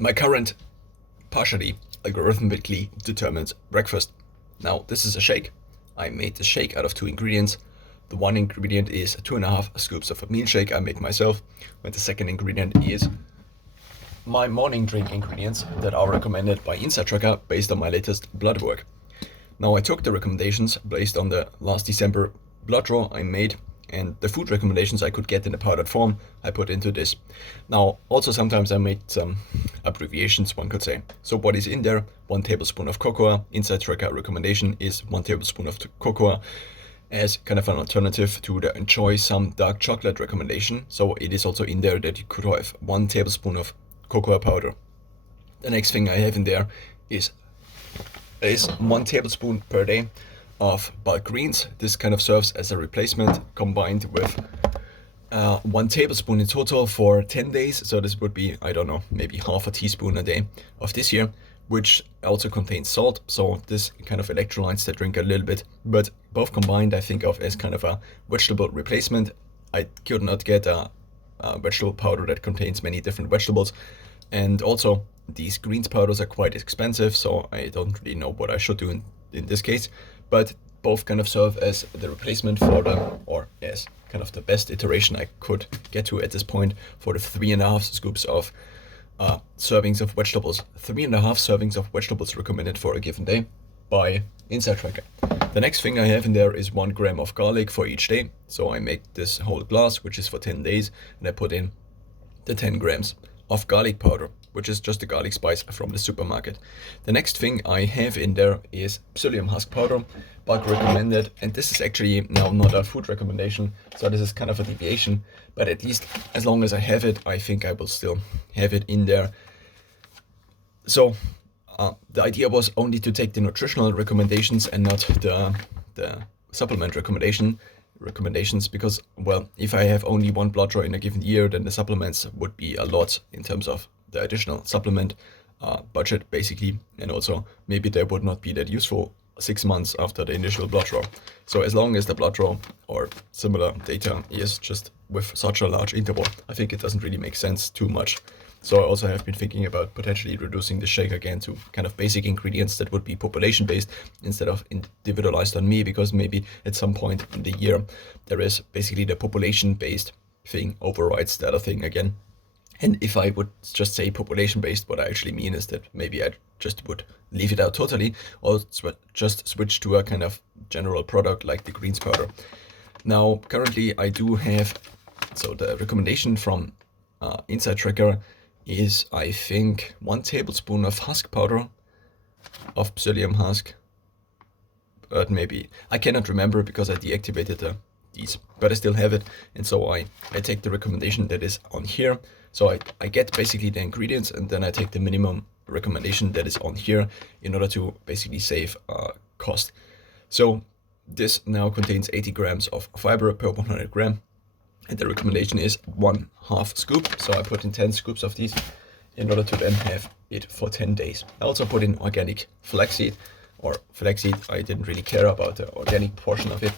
my current partially algorithmically determined breakfast. Now, this is a shake. I made the shake out of two ingredients. The one ingredient is 2.5 scoops of a meal shake I make myself, and the second ingredient is my morning drink ingredients that are recommended by InsideTracker based on my latest blood work. Now, I took the recommendations based on the last December blood draw I made, and the food recommendations I could get in a powdered form I put into this. Now, also sometimes I made some abbreviations, one could say. So what is in there? 1 tablespoon of cocoa. InsideTracker recommendation is 1 tablespoon of cocoa as kind of an alternative to the enjoy some dark chocolate recommendation. So it is also in there that you could have 1 tablespoon of cocoa powder. The next thing I have in there is 1 tablespoon per day of bulk greens. This kind of serves as a replacement combined with 1 tablespoon in total for 10 days. So this would be, I don't know, maybe half a teaspoon a day of this here, which also contains salt. So this kind of electrolytes the drink a little bit, but both combined I think of as kind of a vegetable replacement. I could not get a vegetable powder that contains many different vegetables. And also these greens powders are quite expensive, so I don't really know what I should do in this case, but both kind of serve as the replacement for or as kind of the best iteration I could get to at this point for the 3.5 scoops of servings of vegetables. 3.5 servings of vegetables recommended for a given day by InsideTracker. The next thing I have in there is 1 gram of garlic for each day. So I make this whole glass, which is for 10 days, and I put in the 10 grams of garlic powder, which is just a garlic spice from the supermarket. The next thing I have in there is psyllium husk powder, bulk recommended, and this is actually now not a food recommendation, so this is kind of a deviation, but at least as long as I have it, I think I will still have it in there. So the idea was only to take the nutritional recommendations and not the supplement recommendations, because, well, if I have only one blood draw in a given year, then the supplements would be a lot in terms of the additional supplement budget, basically, and also maybe they would not be that useful 6 months after the initial blood draw. So as long as the blood draw or similar data is just with such a large interval, I think it doesn't really make sense too much. So I also have been thinking about potentially reducing the shake again to kind of basic ingredients that would be population based instead of individualized on me, because maybe at some point in the year there is basically the population based thing overrides the other thing again. And if I would just say population based, what I actually mean is that maybe I just would leave it out totally, or just switch to a kind of general product like the greens powder. Now, currently I do have, so the recommendation from InsideTracker is, I think, 1 tablespoon of husk powder of psyllium husk, but maybe I cannot remember because I deactivated these, but I still have it, and so I take the recommendation that is on here. So I get basically the ingredients, and then I take the minimum recommendation that is on here in order to basically save cost. So this now contains 80 grams of fiber per 100 gram. And the recommendation is 1/2 scoop. So I put in 10 scoops of these in order to then have it for 10 days. I also put in organic flaxseed, I didn't really care about the organic portion of it,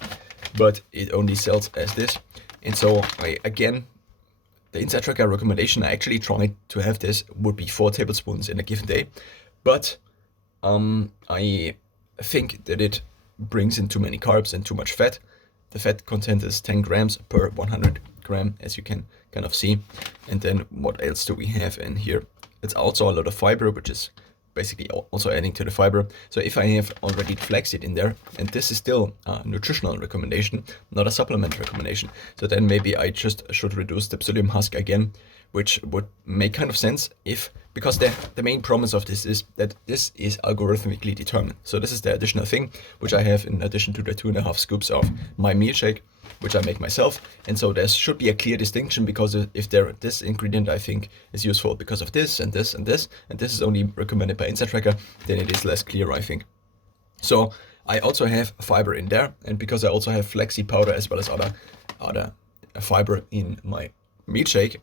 but it only sells as this. And so the InsideTracker recommendation, I actually tried to have this, would be 4 tablespoons in a given day, but I think that it brings in too many carbs and too much fat. The fat content is 10 grams per 100 gram, as you can kind of see. And then what else do we have in here? It's also a lot of fiber, which is basically also adding to the fiber. So if I have already flaxseed in there, and this is still a nutritional recommendation, not a supplement recommendation, so then maybe I just should reduce the psyllium husk again, which would make kind of sense because the main promise of this is that this is algorithmically determined. So this is the additional thing which I have in addition to the 2.5 scoops of my meal shake, which I make myself. And so there should be a clear distinction, because if this ingredient I think is useful because of this and this and this, and this is only recommended by InsideTracker, then it is less clear, I think. So I also have fiber in there, and because I also have flaxseed powder as well as other fiber in my meal shake,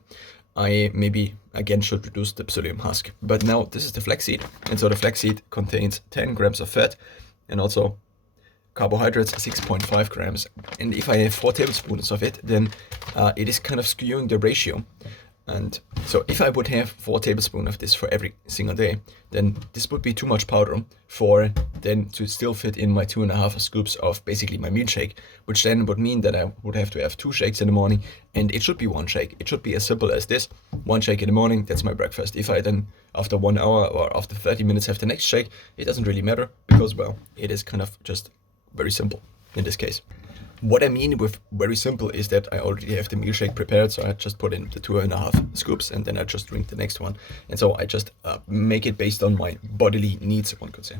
I maybe again should reduce the psyllium husk. But now this is the flaxseed, and so the flaxseed contains 10 grams of fat and also carbohydrates 6.5 grams. And if I have 4 tablespoons of it, then it is kind of skewing the ratio. And so if I would have 4 tablespoons of this for every single day, then this would be too much powder for then to still fit in my 2.5 scoops of basically my milkshake, which then would mean that I would have to have 2 shakes in the morning, and it should be 1 shake. It should be as simple as this: 1 shake in the morning, that's my breakfast. If I then after 1 hour or after 30 minutes have the next shake, it doesn't really matter, because, well, it is kind of just very simple in this case. What I mean with very simple is that I already have the milkshake prepared, so I just put in the 2.5 scoops and then I just drink the next one. And so I just make it based on my bodily needs, one could say.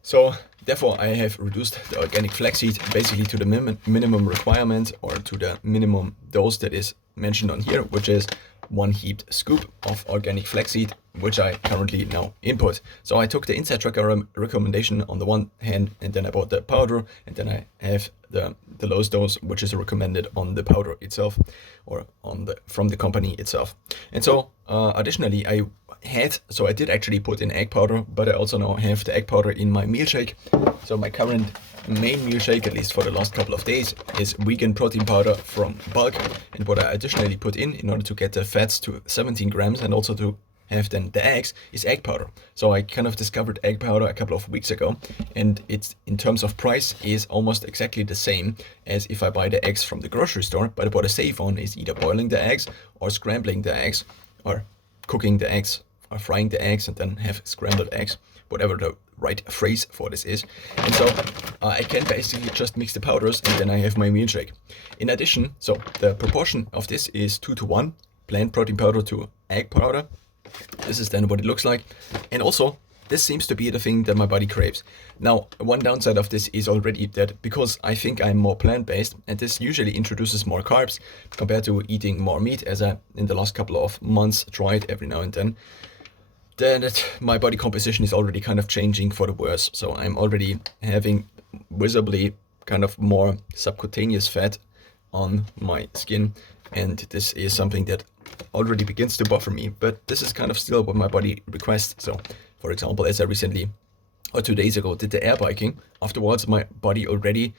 So therefore I have reduced the organic flaxseed basically to the minimum requirement, or to the minimum dose that is mentioned on here, which is 1 heaped scoop of organic flaxseed, which I currently now input. So I took the Inside Tracker recommendation on the one hand, and then I bought the powder, and then I have the lowest dose, which is recommended on the powder itself, or on the from the company itself. And so additionally I did actually put in egg powder, but I also now have the egg powder in my milkshake. So my current main milkshake, at least for the last couple of days, is vegan protein powder from Bulk. And what I additionally put in order to get the fats to 17 grams and also to have then the eggs, is egg powder. So I kind of discovered egg powder a couple of weeks ago, and it's, in terms of price, is almost exactly the same as if I buy the eggs from the grocery store. But what I save on is either boiling the eggs or scrambling the eggs, or cooking the eggs, or frying the eggs and then have scrambled eggs, whatever the right phrase for this is. And so I can basically just mix the powders and then I have my milkshake. In addition, so the proportion of this is 2:1 plant protein powder to egg powder. This is then what it looks like. And also, this seems to be the thing that my body craves. Now, one downside of this is already that because I think I'm more plant-based, and this usually introduces more carbs compared to eating more meat, as I, in the last couple of months, tried every now and then my body composition is already kind of changing for the worse. So I'm already having visibly kind of more subcutaneous fat on my skin, and this is something that already begins to bother me, but this is kind of still what my body requests. So for example, as I recently, or 2 days ago, did the air biking, afterwards my body already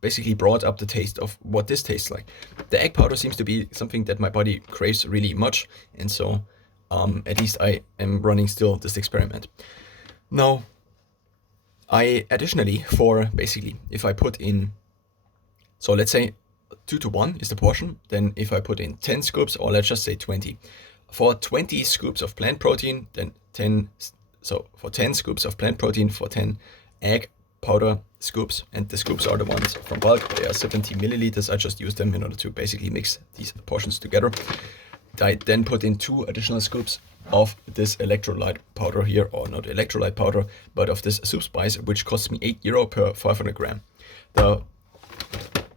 basically brought up the taste of what this tastes like. The egg powder seems to be something that my body craves really much, and so at least I am running still this experiment. Now, I additionally, for basically, if I put in, so let's say 2:1 is the portion, then if I put in 10 scoops, or let's just say 20, for 20 scoops of plant protein, then 10, so for 10 scoops of plant protein, for 10 egg powder scoops, and the scoops are the ones from Bulk, they are 70 milliliters, I just use them in order to basically mix these portions together. I then put in 2 additional scoops of this electrolyte powder here, or not electrolyte powder, but of this soup spice, which costs me €8 per 500 gram.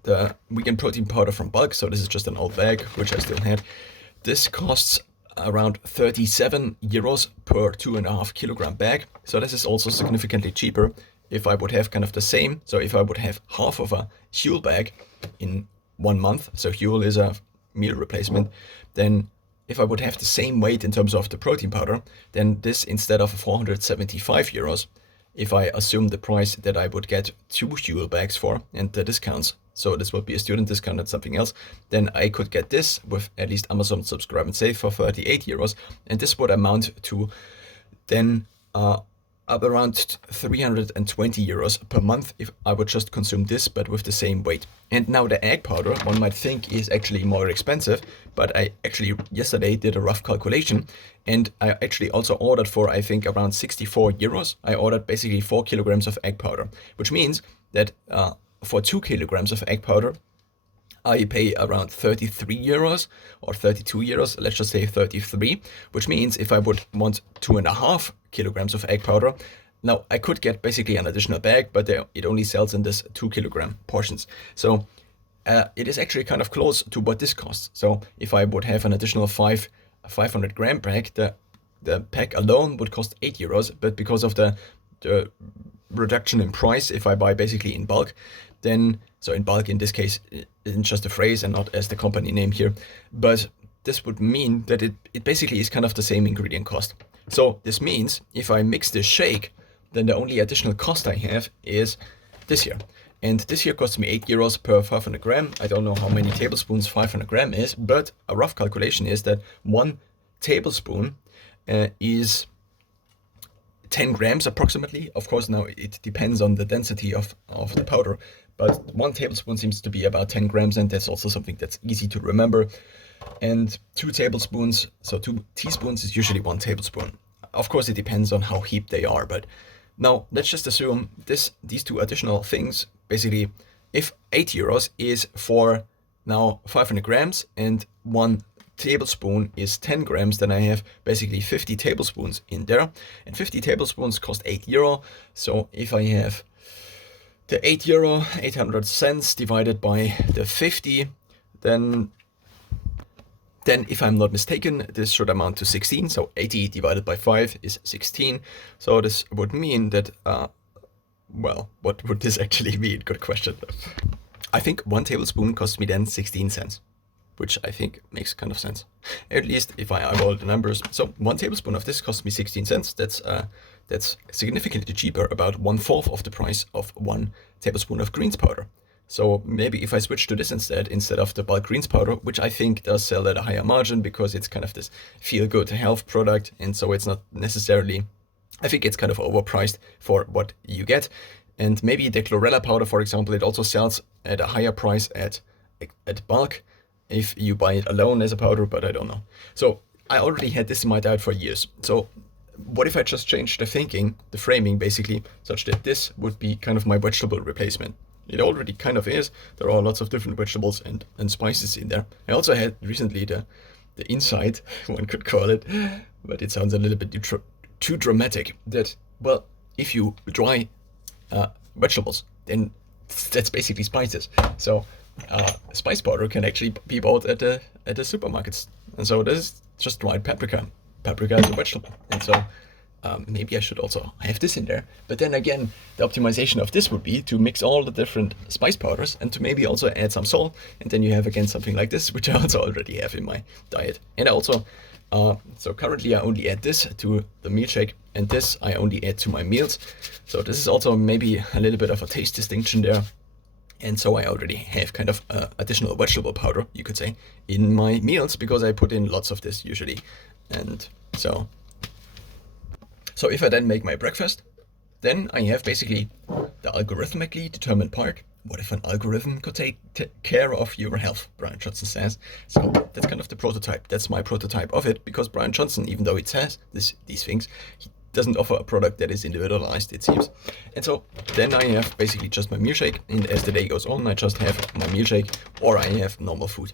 The vegan protein powder from Bulk, so this is just an old bag, which I still had. This costs around €37 per 2.5 kilogram bag. So this is also significantly cheaper. If I would have kind of the same, so if I would have half of a Huel bag in 1 month, so Huel is a meal replacement, then if I would have the same weight in terms of the protein powder, then this, instead of €475, if I assume the price that I would get 2 Huel bags for, and the discounts, so this would be a student discount and something else, then I could get this with at least Amazon Subscribe and Save for €38, and this would amount to then up around €320 per month if I would just consume this, but with the same weight. And now the egg powder, one might think, is actually more expensive, but I actually yesterday did a rough calculation, and I actually also ordered for, I think, around €64. I ordered basically 4 kilograms of egg powder, which means that for 2 kilograms of egg powder, I pay around €33 or €32, let's just say 33, which means if I would want 2.5 kilograms of egg powder, now I could get basically an additional bag, but it only sells in this 2 kilogram portions. So it is actually kind of close to what this costs. So if I would have an additional 500 gram bag, the pack alone would cost €8, but because of the reduction in price, if I buy basically in bulk, then, so in bulk in this case isn't just a phrase and not as the company name here, but this would mean that it basically is kind of the same ingredient cost. So this means if I mix this shake, then the only additional cost I have is this here. And this here costs me 8 euros per 500 gram. I don't know how many tablespoons 500 gram is, but a rough calculation is that 1 tablespoon is 10 grams approximately. Of course, now it depends on the density of the powder, but 1 tablespoon seems to be about 10 grams, and that's also something that's easy to remember. And 2 tablespoons, so 2 teaspoons is usually 1 tablespoon. Of course, it depends on how heaped they are, but now let's just assume these 2 additional things. Basically, if 8 euros is for now 500 grams and 1 tablespoon is 10 grams, then I have basically 50 tablespoons in there, and 50 tablespoons cost 8 euro. So if I have the 8 euro, 800 cents divided by the 50, then if I'm not mistaken, this should amount to 16. So 80 divided by 5 is 16. So this would mean that, well, what would this actually mean? Good question. I think 1 tablespoon costs me then 16 cents, which I think makes kind of sense, at least if I eyeball the numbers. So 1 tablespoon of this costs me 16 cents. That's significantly cheaper, about 1/4 of the price of 1 tablespoon of greens powder. So maybe if I switch to this instead of the bulk greens powder, which I think does sell at a higher margin because it's kind of this feel-good health product, and so it's not necessarily, I think it's kind of overpriced for what you get. And maybe the chlorella powder, for example, it also sells at a higher price at bulk if you buy it alone as a powder, but I don't know. So I already had this in my diet for years. So what if I just changed the thinking, the framing basically, such that this would be kind of my vegetable replacement? It already kind of is. There are lots of different vegetables and spices in there. I also had recently the insight, one could call it, but it sounds a little bit too dramatic, that, well, if you dry vegetables, then that's basically spices. So spice powder can actually be bought at the supermarkets. And so this is just dried paprika. Paprika is a vegetable. And so maybe I should also have this in there. But then again, the optimization of this would be to mix all the different spice powders and to maybe also add some salt. And then you have again something like this, which I also already have in my diet. And I also, so currently I only add this to the meal shake, and this I only add to my meals. So this is also maybe a little bit of a taste distinction there. And so I already have kind of additional vegetable powder, you could say, in my meals because I put in lots of this usually. And so if I then make my breakfast, then I have basically the algorithmically determined part. What if an algorithm could take care of your health, Brian Johnson says. So that's kind of the prototype. That's my prototype of it, because Brian Johnson, even though it says these things, he doesn't offer a product that is individualized, it seems. And so then I have basically just my meal shake, and as the day goes on, I just have my meal shake, or I have normal food.